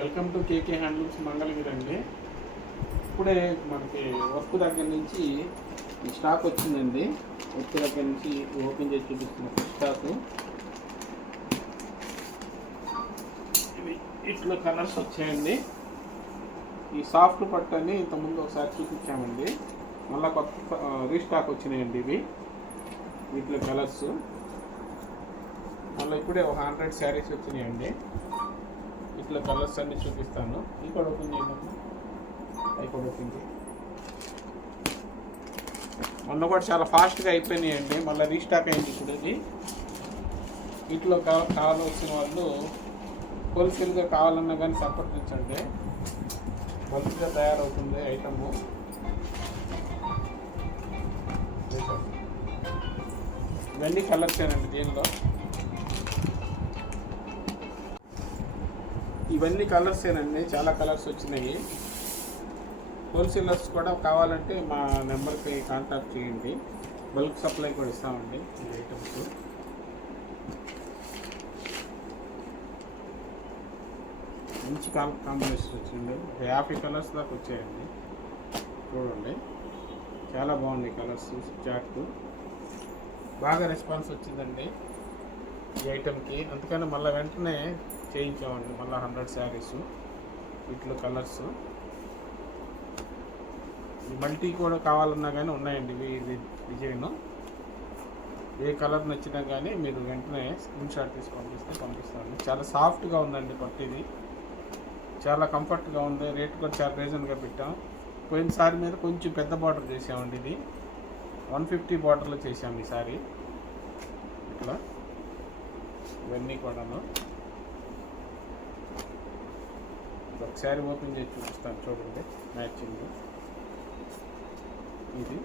Welcome to KK handlooms Mangalagiri అండి. ఇప్పుడే మనకి వర్క్ దగ్గర నుంచి ఈ స్టాక్ వచ్చిందండి. వర్క్ దగ్గర నుంచి ఓపెన్ చేసి చూపిస్తున్న స్టాక్. ఇవి ఇట్లా కలర్స్ వచ్చాయండి. ఈ సాఫ్ట్ పట్టు అని ఇంతకుముందు ఒకసారి చూపించామండి. మళ్ళీ కొత్త రీస్టాక్ వచ్చినాయండి ఇవి. వీటిలో కలర్స్ మళ్ళీ ఇప్పుడే ఒక 100 శారీస్ వచ్చినాయండి. ఇట్లా కలర్స్ అన్నీ చూపిస్తాను. ఈ కూడా ఓపెన్ చేయండి. అవి కూడా ఓపెన్ చేయండి. మొన్న కూడా చాలా ఫాస్ట్గా అయిపోయినాయండి. మళ్ళీ రీస్టాక్ అయింది ఇప్పుడు ఇది. వీటిలో కావాల్సిన వాళ్ళు హోల్సేల్గా కావాలన్నా కానీ సంప్రదించండి. బల్క్గా తయారవుతుంది ఐటము. ఇవన్నీ కలర్సేనండి దీనిలో. ఇవన్నీ కలర్సేనండి, చాలా కలర్స్ వచ్చినాయి. హోల్సేలర్స్ కూడా కావాలంటే మా నెంబర్కి కాంటాక్ట్ చేయండి. బల్క్ సప్లై కూడా ఇస్తామండి ఈ ఐటమ్స్. మంచి కాంబినేషన్ వచ్చింది. 50 కలర్స్ దాకా వచ్చాయండి. చూడండి, చాలా బాగుంది కలర్స్. చార్ట్ బాగా రెస్పాన్స్ వచ్చిందండి ఈ ఐటమ్కి. అందుకని మళ్ళీ వెంటనే చేయించామండి. మళ్ళీ 100 శారీస్ వీటిలో కలర్స్. మల్టీ కూడా కావాలన్నా కానీ ఉన్నాయండి. ఇది డిజైన్ ఏ కలర్ నచ్చినా కానీ మీరు వెంటనే స్క్రీన్ షాట్ తీసి పంపిస్తామండి. చాలా సాఫ్ట్గా ఉందండి పట్టు. ఇది చాలా కంఫర్ట్గా ఉంది. రేట్ కూడా చాలా రీజన్గా పెట్టాం. పోయినసారి మీద కొంచెం పెద్ద బార్డర్ చేసామండి. ఇది 150 బార్డర్లో చేసాము ఈసారి. ఇట్లా ఇవన్నీ కూడాను ఒకసారి ఓపెన్ చేసి చూపిస్తాను. చూడండి, మ్యాచింగ్ ఇది.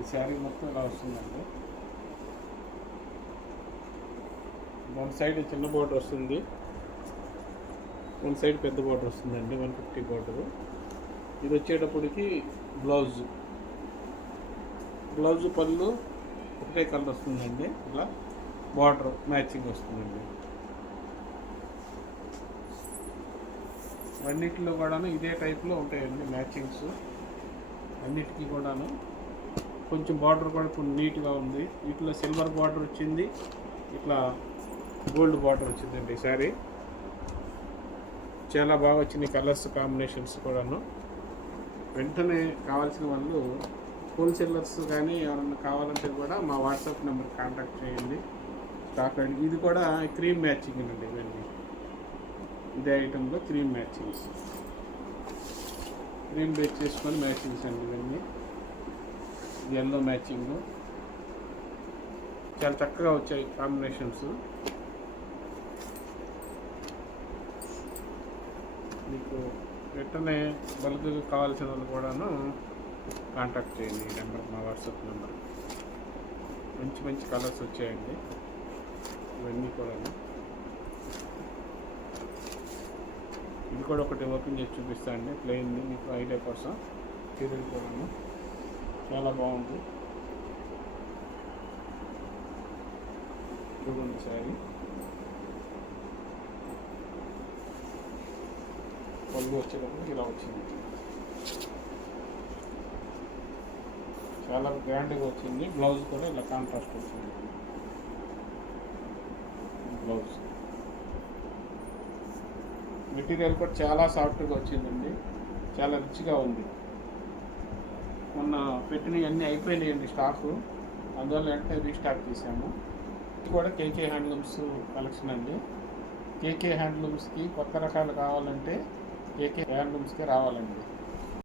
ఈ శారీ మొత్తం ఇలా వస్తుందండి. వన్ సైడ్ చిన్న బోర్డర్ వస్తుంది, వన్ సైడ్ పెద్ద బోర్డర్ వస్తుందండి. 150 బోర్డరు. ఇది వచ్చేటప్పటికి బ్లౌజ్ పళ్ళు ఒకటే కలర్ వస్తుందండి. ఇలా బార్డర్ మ్యాచింగ్ వస్తుందండి. అన్నిటిలో కూడాను ఇదే టైప్లో ఉంటాయండి మ్యాచింగ్స్ అన్నిటికీ కూడాను. కొంచెం బార్డర్ కూడా ఇప్పుడు నీట్గా ఉంది. ఇట్లా సిల్వర్ బార్డర్ వచ్చింది, ఇట్లా గోల్డ్ బార్డర్ వచ్చిందండి ఈసారి. చాలా బాగా వచ్చినాయి కలర్స్ కాంబినేషన్స్ కూడాను. వెంటనే కావాల్సిన వాళ్ళు హోల్సేలర్స్ కానీ ఎవరన్నా కావాలంటే కూడా మా వాట్సాప్ నెంబర్ కాంటాక్ట్ చేయండి. స్టాక్ అండి. ఇది కూడా క్రీమ్ మ్యాచింగ్ అండి. ఇవన్నీ ఇదే ఐటెంలో క్రీమ్ మ్యాచింగ్స్, క్రీమ్ బేక్ చేసుకొని మ్యాచింగ్స్ అండి ఇవన్నీ. ఎల్లో మ్యాచింగ్ చాలా చక్కగా వచ్చాయి కాంబినేషన్స్. మీకు వెంటనే బల్క్ కావాల్సిన వాళ్ళు కూడాను కాంటాక్ట్ చేయండి. ఈ నెంబర్ మా వాట్సాప్ నెంబర్. మంచి మంచి కలర్స్ వచ్చాయండి ఇవన్నీ కూడాను. ఇది కూడా ఒకటి ఓపెన్ చేసి చూపిస్తానండి ప్లెయిన్ది, మీకు ఐడియా కోసం. సీరియల్ కూడాను చాలా బాగుంది. చూడండి శారీ. పళ్ళు వచ్చేటప్పుడు ఇలా వచ్చింది. చాలా గ్రాండ్గా వచ్చింది. బ్లౌజ్ కూడా ఇలా కాంట్రాస్ట్ వచ్చింది. బ్లౌజ్ మెటీరియల్ కూడా చాలా సాఫ్ట్గా వచ్చిందండి. చాలా రిచ్గా ఉంది. మొన్న పెట్టినవి అన్నీ అయిపోయినాయండి స్టాకు. అందువల్ల వెంటనే రీస్టాక్ తీసాము. ఇది కూడా కేకే హ్యాండ్లూమ్స్ కలెక్షన్ అండి. కేకే హ్యాండ్లూమ్స్కి కొత్త రకాలు కావాలంటే కేకే హ్యాండ్లూమ్స్కి రావాలండి.